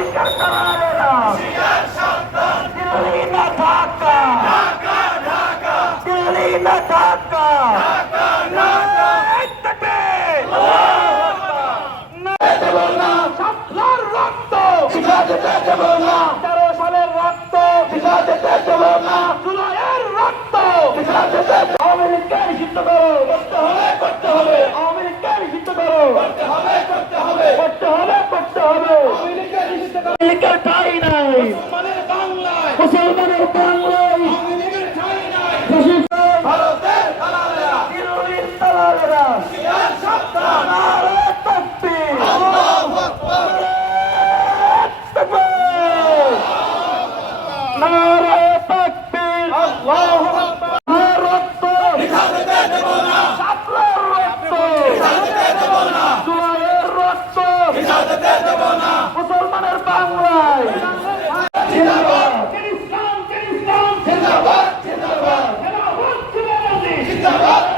অধিকার দালালেরা দিল্লি না ঢাকা দিল্লি না ঢাকা এক থেকে শাপলার রক্ত তেরো সালের রক্ত জুলাইয়ের রক্ত আওয়ামী লীগকে নিষিদ্ধ করো করতে হবে করতে হবে আওয়ামী লীগকে নিষিদ্ধ করো করতে হবে করতে হবে করতে হবে করতে হবে আওয়ামী লীগকে নিষিদ্ধ করো আওয়ামী লীগের ঠাঁই নাই মুসলমানের বাংলায় মুসলমানের বাংলায় আওয়ামী লীগের ঠাঁই নাই ভারতের দালালেরা দিল্লির দালালেরা সাবধান নারে তাকবীর আল্লাহু আকবার তাকবীর নারে তাকবীর আল্লাহু আকবার রক্ত শাপলার রক্ত জুলাইয়ের রক্ত মুসলমানের বাংলায় জিন্দাবাদ ইসলাম ইসলাম জিন্দাবাদ জিন্দাবাদ জিন্দাবাদ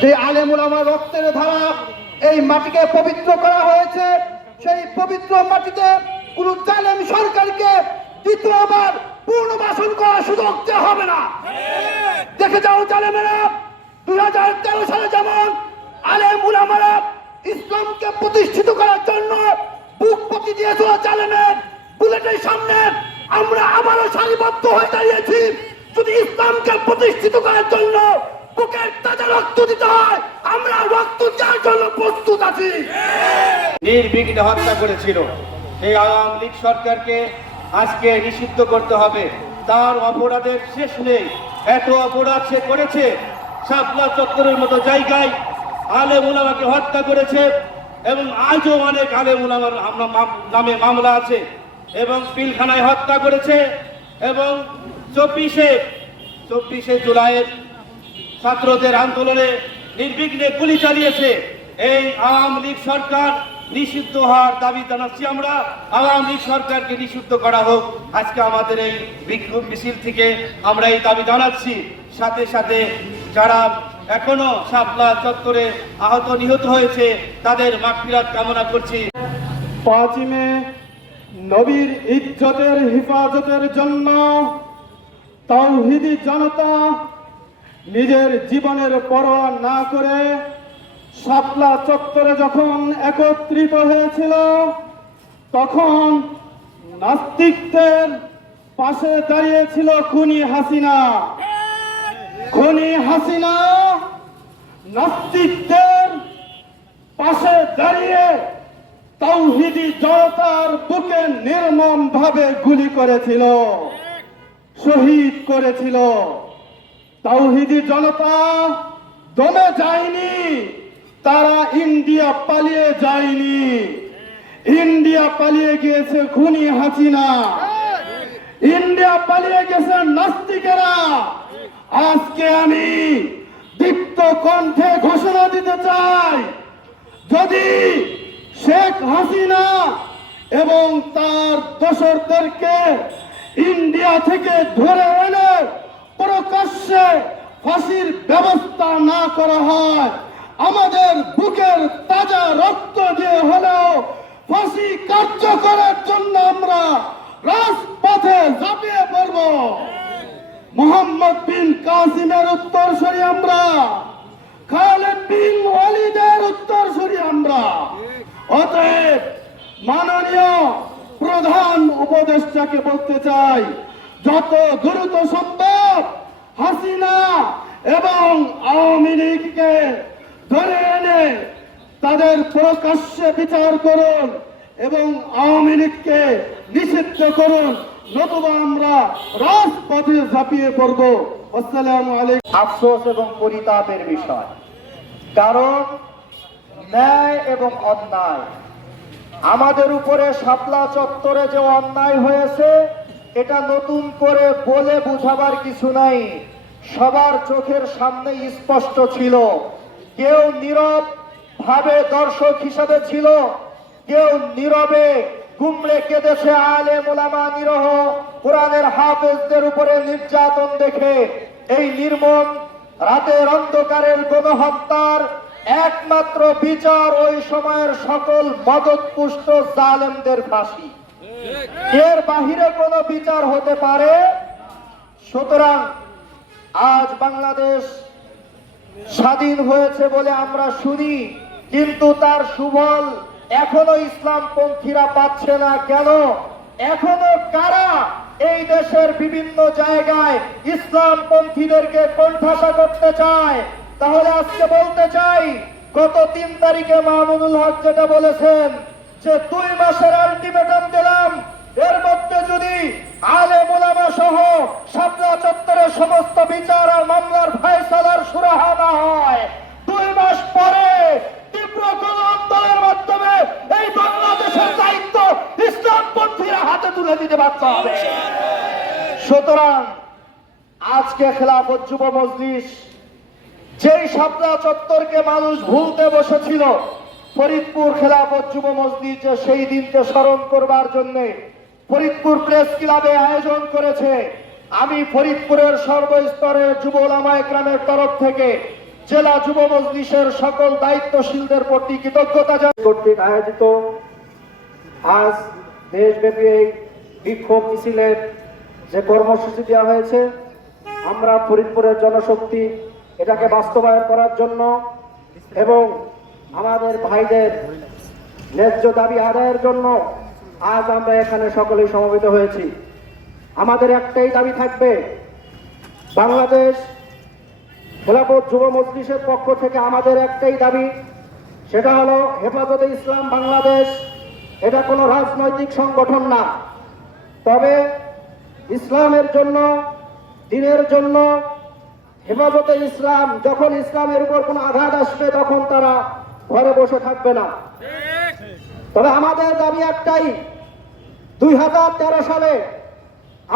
যে আলেমুল আমার রক্তের ধারা এই মাটিকে পবিত্র করা হয়েছে। সেই পবিত্র মাটিতে কোন জালেম সরকারকে দ্বিতীয়বার পুনর্বাসন করার সুযোগ দেওয়া হবে না। দেখে যাও জালেমেরা, দুই হাজার তেরো সালে যেমন আলেম উলামারা ইসলামকে প্রতিষ্ঠিত করার জন্য বুক পতি দিয়েছিল জালেমের বুলেটের সামনে, আমরা আবারও সারিবদ্ধ হয়ে দাঁড়িয়েছি। যদি ইসলামকে প্রতিষ্ঠিত করার জন্য বুকের তাজা রক্ত দিতে হয়। আমরা রক্ত দেওয়ার জন্য প্রস্তুত আছি। নির্বিঘ্নে হত্যা করেছিল। সেই আওয়ামী লীগ সরকারকে আজকে নিষিদ্ধ করতে হবে। তার অপরাধের শেষ নেই। এত অপরাধ সে করেছে শাপলা চত্বরের মতো জায়গায়। আলে মুলামাকে হত্যা করেছে এবং আজও অনেক আলে আমরা নামে মামলা আছে এবং পিলখানায় হত্যা করেছে এবং চব্বিশে চব্বিশে জুলাইয়ের ছাত্রদের আন্দোলনে নির্বিঘ্নে গুলি চালিয়েছে। এই আওয়ামী লীগ সরকার নিষিদ্ধ হওয়ার দাবি জানাচ্ছি আমরা। আওয়ামী লীগ সরকারকে নিষিদ্ধ করা হোক। আজকে আমাদের এই বিক্ষোভ মিছিল থেকে আমরা এই দাবি জানাচ্ছি। সাথে সাথে যারা এখনও শাপলা চত্বরে আহত নিহত হয়েছে, তাদের মাগফিরাত কামনা করছি। পাঁচই মে নবীর ইজ্জতের হেফাজতের জন্য তাওহিদি জনতা নিজের জীবনের পরোয়া না করে শাপলা চত্বরে যখন একত্রিত হয়েছিল, তখন নাস্তিকদের পাশে দাঁড়িয়েছিল খুনি হাসিনা। খুনি হাসিনা নাস্তিকদের পাশে দাঁড়িয়ে তাওহিদি জনতার বুকে নির্মম ভাবে গুলি করেছিল, শহীদ করেছিল। তাওহিদি জনতা দমে যায়নি, তারা ইন্ডিয়া পালিয়ে যায়নি। ইন্ডিয়া পালিয়ে গিয়েছে খুনি হাসিনা। ইন্ডিয়া পালিয়ে গেছে নাস্তিকেরা। আজকে আমি দীপ্ত কণ্ঠে ঘোষণা দিতে চাই, যদি শেখ হাসিনা এবং তার দোসরদেরকে ইন্ডিয়া থেকে ধরে এনে প্রকাশ্যে ফাঁসির ব্যবস্থা না করা হয়। আমাদের বুকের তাজা রক্ত দিয়ে হলেও ফাঁসি কার্যকরের জন্য আমরা রাজপথে ঝাঁপিয়ে পড়ব। মোহাম্মদ বিন কাসিমের উত্তর সরি আমরা, খালেদ বিন ওয়ালিদের উত্তর সরি আমরা। অতএব মাননীয় প্রধান উপদেষ্টাকে বলতে চাই যত দ্রুত সম্ভব হাসিনা এবং আওয়ামী লীগকে ধরে এনে তাদের প্রকাশ্যে বিচার করুন এবং আওয়ামী লীগকে নিষিদ্ধ করুন। নতুবা আমরা রাজপথে ঝাঁপিয়ে পড়ব। আসসালামু আলাইকুম। আফসোস এবং পরিতাপের বিষয়। কারণ ন্যায় এবং অন্যায়। আমাদের উপরে শাপলা চত্বরে যে অন্যায় হয়েছে এটা নতুন করে বলে বুঝাবার কিছু নাই। সবার চোখের সামনে স্পষ্ট ছিল। কেউ নীরব ভাবে দর্শক হিসাবে ছিল। কেউ নীরবে গুমড়ে কেঁদেছে আলে মোলামা নিরহ কোরআনের হাফেজদের উপরে নির্যাতন দেখে। এই নির্মম, রাতের অন্ধকারের গণহত্যার একমাত্র বিচার ওই সময়ের সকল মদতপুষ্ট জালেমদের ফাঁসি। এর বাহিরে কোনো বিচার হতে পারে। সুতরাং আজ বাংলাদেশ স্বাধীন হয়েছে বলে আমরা শুনি, কিন্তু তার সুফল এখনও ইসলাম পন্থীরা পাচ্ছে না। কেন? এখনও কারা এই দেশের বিভিন্ন জায়গায় ইসলাম পন্থীদেরকে কণ্ঠাসা করতে চায়? তাহলে আজকে বলতে চাই, গত তিন তারিখে মাহমুদুল হক যেটা বলেছেন যে দুই মাসের আলটিমেটাম দিলাম, এর মধ্যে যদি আলে মোলামা সহ শাপলা চত্বরের সমস্ত বিচার আর মামলার ফায়সালার সুরাহা না হয়, দুই মাস পরে তীব্র গণ আন্দোলনের মাধ্যমে এই বাংলাদেশের দায়িত্ব ইসলামপন্থীরা হাতে তুলে দিতে পারতে হবে। সুতরাং আজকে খেলাফত যুব মজলিস যেই শাপলা চত্বরকে মানুষ ভুলতে বসেছিল ফরিদপুর খেলাফত যুব মসজিদ সেই দিনকে স্মরণ করবার জন্য ফরিদপুর প্রেস ক্লাবে আয়োজন করেছে। আমি ফরিদপুরের সর্বস্তরের যুব একরামের তরফ থেকে জেলা যুব মজলিসের সকল দায়িত্বশীলদের প্রতি কৃতজ্ঞতা কর্তৃক আয়োজিত আজ দেশব্যাপী এই বিক্ষোভ মিছিলের যে কর্মসূচি দেওয়া হয়েছে, আমরা ফরিদপুরের জনশক্তি এটাকে বাস্তবায়ন করার জন্য এবং আমাদের ভাইদের ন্যায্য দাবি আদায়ের জন্য আজ আমরা এখানে সকলেই সমবেত হয়েছি। আমাদের একটাই দাবি থাকবে, বাংলাদেশ খেলাফত যুব মজলিসের পক্ষ থেকে আমাদের একটাই দাবি, সেটা হলো হেফাজতে ইসলাম বাংলাদেশ, এটা কোনো রাজনৈতিক সংগঠন না। তবে ইসলামের জন্য, দিনের জন্য হেফাজতে ইসলাম, যখন ইসলামের উপর কোনো আঘাত আসবে, তখন তারা ঘরে বসে থাকবে না। তবে আমাদের দাবি একটাই, দুই হাজার তেরো সালে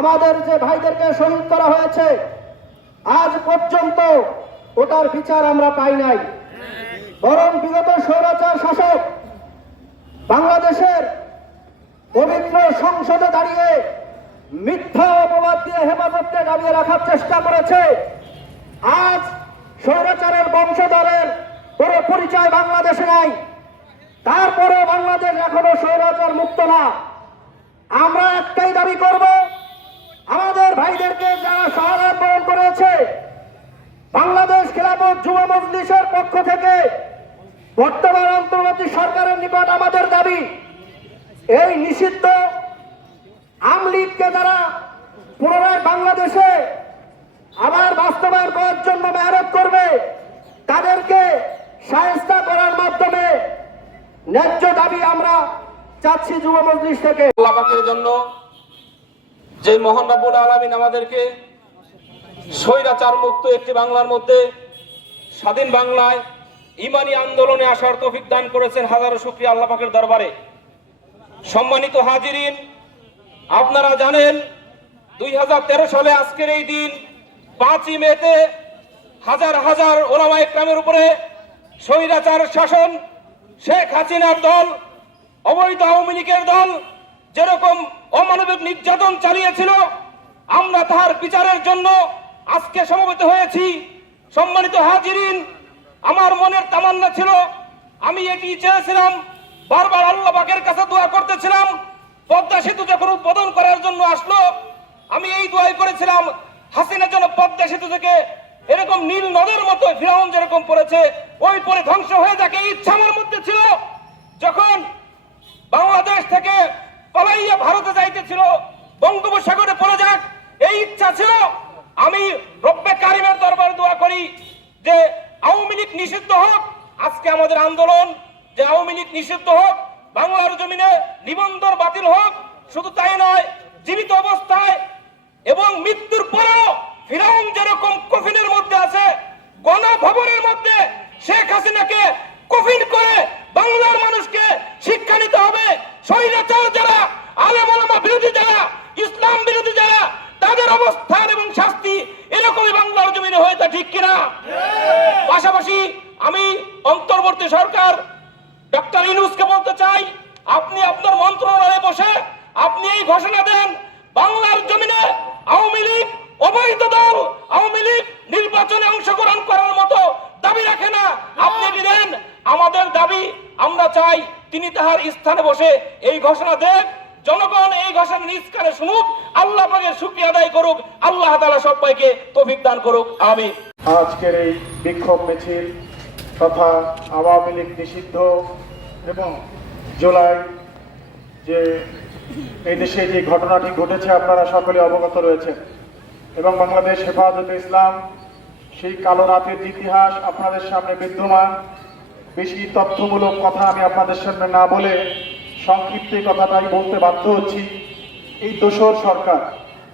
আমাদের যে ভাইদেরকে শহীদ করা হয়েছে, আজ পর্যন্ত ওটার বিচার আমরা পাই নাই। বরং বিগত স্বৈরাচার শাসক বাংলাদেশের পবিত্র সংসদে দাঁড়িয়ে মিথ্যা অপবাদ দিয়ে হেফাজতকে দাঁড়িয়ে রাখার চেষ্টা করেছে। আজ স্বৈরাচারের বংশধরের কোনো পরিচয় বাংলাদেশে নাই। তারপরে বাংলাদেশ এখনও স্বৈরাচার মুক্ত না। আমরা একটাই দাবি করব, আমাদের ভাইদেরকে যারা শাহাদাত বরণ করেছে, বাংলাদেশ খেলাফত যুব মজলিসের পক্ষ থেকে বর্তমান অন্তর্বর্তী সরকারের নিকট আমাদের দাবি, এই নিষিদ্ধ আমলিগকে যারা পুনরায় বাংলাদেশে আবার বাস্তবায়ন করার জন্য মেহনত করবে তাদেরকে সাহেস্তা করার মাধ্যমে ন্যায্য দাবি আমরা চাচ্ছি যুব মজলিস থেকে। আল্লাহ পাকের জন্য যে মহান রাব্বুল আলামিন আমাদেরকে স্বৈরাচার মুক্ত একটি বাংলার মধ্যে স্বাধীন বাংলায় ইমানি আন্দোলনে আসার তৌফিক দান করেছেন, হাজারো শুকরিয়া আল্লাহ পাকের দরবারে। সম্মানিত হাজিরিন, আপনারা জানেন, দুই হাজার তেরো সালে আজকের এই দিন, পাঁচই মেতে হাজার হাজার ওলামা ইকরামের উপরে স্বৈরাচার শাসন শেখ হাসিনার দল অবৈধ আওয়ামী লীগের দল যেরকম অমানবিক নির্যাতন চালিয়েছিল, আমরা তাহার বিচারের জন্য আজকে সমবেত হয়েছি। সম্মানিত হাজিরিন, আমার মনের তামান্না ছিল, আমি এটি চেয়েছিলাম, বারবার আল্লাহ পাকের কাছে দোয়া করতেছিলাম, পদ্মা সেতু যখন উদ্বোধন করার জন্য আসলো, আমি এই দোয়াই করেছিলাম, হাসিনা যেন পদ্মা সেতু থেকে এরকম নীল নদের মতো ফিরাউন যেরকম পড়েছে, ওই পরে ধ্বংস হয়ে যাকে ইচ্ছা আমার মধ্যে ছিল, যখন বাংলাদেশ থেকে পালাইয়া ভারতে যাইতেছিল, বঙ্গোপসাগরে পড়ে যাক, এই ইচ্ছা ছিল। আমি রব্বে কারিমের দরবারে দোয়া করি যে আওয়ামী লীগ নিষিদ্ধ হোক, আজকে আমাদের আন্দোলন যে আওয়ামী লীগ নিষিদ্ধ হোক, বাংলার জমিনে নিবন্ধন বাতিল হোক, শুধু তাই নয়, জীবিত অবস্থায় এবং মৃত্যুর পরেও ফিরাউন যেরকম কফিনের মধ্যে আছে, গণভবনের মধ্যে শেখ হাসিনাকে কফিন করে বাংলার মানুষকে শিক্ষা নিতে হবে। স্বৈরাচার যারা আলেমা বিরোধী যারা ইসলাম বিরোধী যারা তাদের অবস্থান এবং শাস্তি এরকমই বাংলার জমিনে হয়ে তা ঠিক কিনা? পাশাপাশি আমি অন্তর্বর্তী সরকার ডক্টর ইনুসকে বলতে চাই আপনি আপনার মন্ত্রণালয়ে বসে আপনি এই ঘোষণা দেন বাংলার জমিনে আওয়ামী লীগ অবৈধ দল আওয়ামী লীগ নির্বাচনে অংশগ্রহণ করার মতো দাবি রাখে না। আপনি দেন? আমাদের দাবি, আমরা চাই তিনি তাহার স্থানে বসে এই ঘোষণা দেন। জনগণ এই ভাষণ নিজ কানে শুনুক, আল্লাহ পাকের শুকরিয়া আদায় করুক, আল্লাহ তাআলা সবাইকে তৌফিক দান করুক, আমিন। আজকের এই বিক্ষোভ মিছিল তথা আওয়ামী লীগ নিষিদ্ধ এবং জুলাই যে এই দেশে যে ঘটনাটি ঘটেছে, আপনারা সকলে অবগত রয়েছেন। এবং বাংলাদেশ হেফাজতে ইসলাম, সেই কালো রাতের ইতিহাস আপনাদের সামনে বিদ্যমান। বেশি তথ্যমূলক কথা আমি আপনাদের সামনে না বলে সংক্ষিপ্ত কথাটাই বলতে বাধ্য হচ্ছি। এই দোসর সরকার,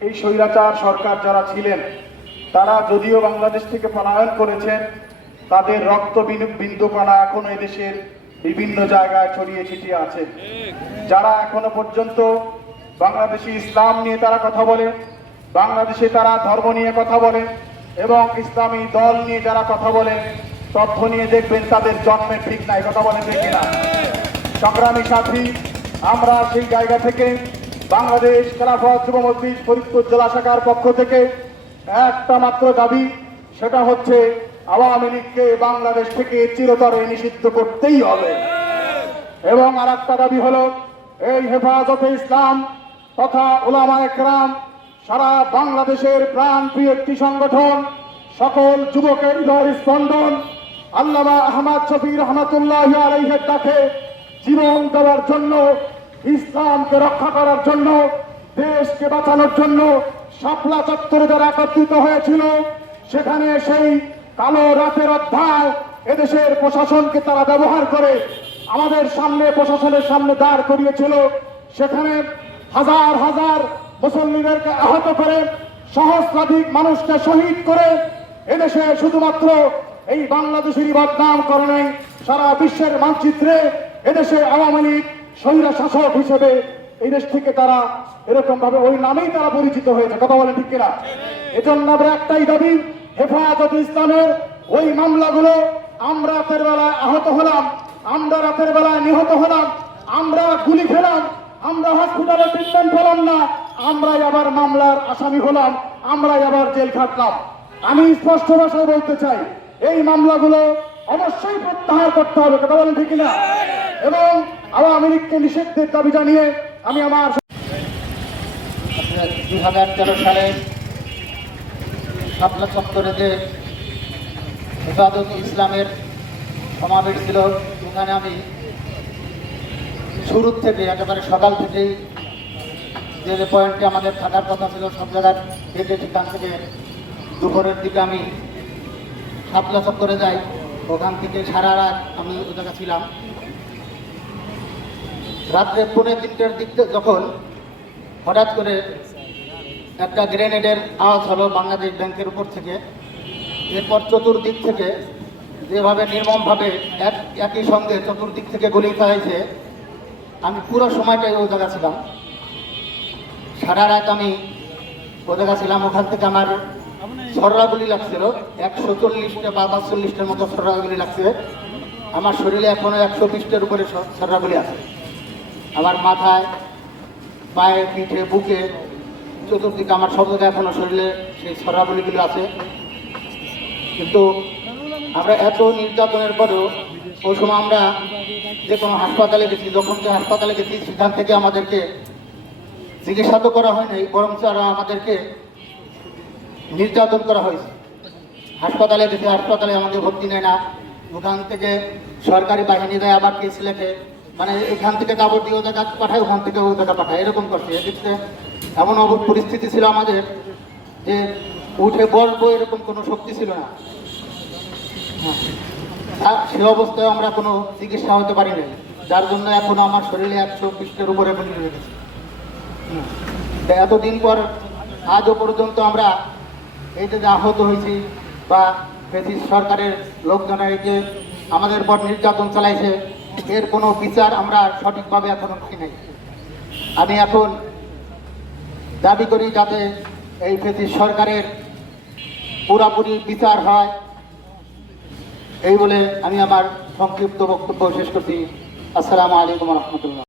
এই স্বৈরাচার সরকার যারা ছিলেন, তারা যদিও বাংলাদেশ থেকে পলায়ন করেছেন, তাদের রক্ত বিনু- বিন্দুকণা এখন এই দেশের বিভিন্ন জায়গায় ছড়িয়ে ছিটিয়ে আছে। যারা এখনও পর্যন্ত বাংলাদেশি ইসলাম নিয়ে তারা কথা বলে, বাংলাদেশে তারা ধর্ম নিয়ে কথা বলে এবং ইসলামী দল নিয়ে যারা কথা বলে তথ্য নিয়ে দেখবেন তাদের জন্মের ঠিক নাই, কথা বলেন কিনা। সংগ্রামী সাথী, আমরা সেই জায়গা থেকে বাংলাদেশ খেলাফত যুব মসজিদ ফরিদপুর জেলা শাখার পক্ষ থেকে একটা মাত্র দাবি, সেটা হচ্ছে আওয়ামী লীগকে বাংলাদেশ থেকে চিরতরে নিষিদ্ধ করতেই হবে। এবং আর একটা দাবি হলো, এই হেফাজতে ইসলাম তথা ওলামা একরাম সারা বাংলাদেশের প্রাণ প্রিয় একটি সংগঠন, সকল যুবকের হৃদয়ের স্পন্দন আল্লামা আহমদ শফি রহমতুল্লাহ আলাইহের ডাকে জীবন দেওয়ার জন্য, ইসলামকে রক্ষা করার জন্য, দেশকে বাঁচানোর জন্য শাপলা চত্বরে যারা একত্রিত হয়েছিল, সেখানে সেই কালো রাতের অধ্যায় এদেশের প্রশাসনকে তারা ব্যবহার করে আমাদের সামনে, প্রশাসনের সামনে দাঁড় করিয়েছিল। সেখানে হাজার হাজার মুসল্লিদেরকে আহত করে, সহস্রাধিক মানুষকে শহীদ করে এদেশে শুধুমাত্র এই বাংলাদেশেরই বদনাম করে নাই, সারা বিশ্বের মানচিত্রে এদেশে আওয়ামী লীগ স্বৈরা শাসক হিসেবে এই দেশ থেকে তারা এরকম ভাবে ওই নামেই তারা পরিচিত হয়েছে। কথা বলেন ঠিক কিনা? এজন্য আমরা একটাই দাবি, হেফাজত ইসলামের ওই মামলাগুলো আমরা রাতের বেলায় আহত হলাম, আমরা রাতের বেলায় নিহত হলাম, আমরা গুলি খেলাম, আমরা হসপিটালে ট্রিটমেন্ট পেলাম না, আমরাই আবার মামলার আসামি হলাম, আমরাই আবার জেল খাটলাম। আমি স্পষ্ট ভাষায় বলতে চাই এই মামলাগুলো অবশ্যই প্রত্যাহার করতে হবে, কথা বলেন ঠিক না এবং আওয়ামী লীগকে নিষেধের দাবি জানিয়ে আমি আমার দু হাজার তেরো সালে শাপলা চত্বরে যে হেফাজত ইসলামের সমাবেশ ছিল। ওখানে আমি শুরুর থেকে, একেবারে সকাল থেকেই যে যে পয়েন্টে আমাদের থাকার কথা ছিল, সব জায়গায় থেকে সেখান থেকে দুপুরের দিকে আমি শাপলা চত্বরে যাই, ওখান থেকে সারা রাত আমি ওই জায়গা ছিলাম। রাত্রে পৌনে তিনটের দিক যখন হঠাৎ করে একটা গ্রেনেডের আওয়াজ হলো বাংলাদেশ ব্যাংকের উপর থেকে। এরপর চতুর্দিক থেকে যেভাবে নির্মমভাবে এক, একই সঙ্গে চতুর্দিক থেকে গুলি চালাইছে, আমি পুরো সময়টাই ওই জায়গা ছিলাম। সারা রাত আমি ও জায়গা ছিলাম, ওখান থেকে আমার সররা গুলি লাগছিল। একশো চল্লিশটা বা পাঁচচল্লিশটার মতো সরাগুলি লাগছে। আমার শরীরে এখনও একশো বিশটার উপরে সররা গুলি আছে। আমার মাথায়, পায়ে, পিঠে, বুকে, চতুর্দিকে আমার সব জায়গায় এখনও শরীরে সেই সরাবলিগুলো আছে। কিন্তু আমরা এত নির্যাতনের পরেও ওই সময় আমরা যে কোনো হাসপাতালে গেছি, যখন যে হাসপাতালে গেছি, সেখান থেকে আমাদেরকে চিকিৎসা তো করা হয়নি বরং তারা আমাদেরকে নির্যাতন করা হয়েছে। হাসপাতালে গেছি হাসপাতালে আমাদের ভর্তি নেয় না। ওখান থেকে সরকারি বাহিনী দেয় আবার কেস লেখে। মানে এখান থেকে কাপড় দিয়ে জায়গা পাঠায়, ওখান থেকে ও জায়গা পাঠায়। এরকম করছে। এদিকে এমন পরিস্থিতি ছিল আমাদের যে উঠে বসবো এরকম কোনো শক্তি ছিল না। হ্যাঁ। সে অবস্থায় আমরা কোনো চিকিৎসা হতে পারি নাই। যার জন্য এখন আমার শরীরে একশো বিশের উপরে এতদিন পর আজও পর্যন্ত আমরা এই যে আহত হয়েছি বা ব্রিটিশ সরকারের লোকজনে এই যে আমাদের পর নির্যাতন চালাইছে, এর কোনো বিচার আমরা সঠিকভাবে এখনও পাই নাই। আমি এখন দাবি করি যাতে এই ব্রিটিশ সরকারের পুরাপুরি বিচার হয়। এই বলে আমি আমার সংক্ষিপ্ত বক্তব্য শেষ করছি। আসসালামু আলাইকুম রহমতুল্লাহ।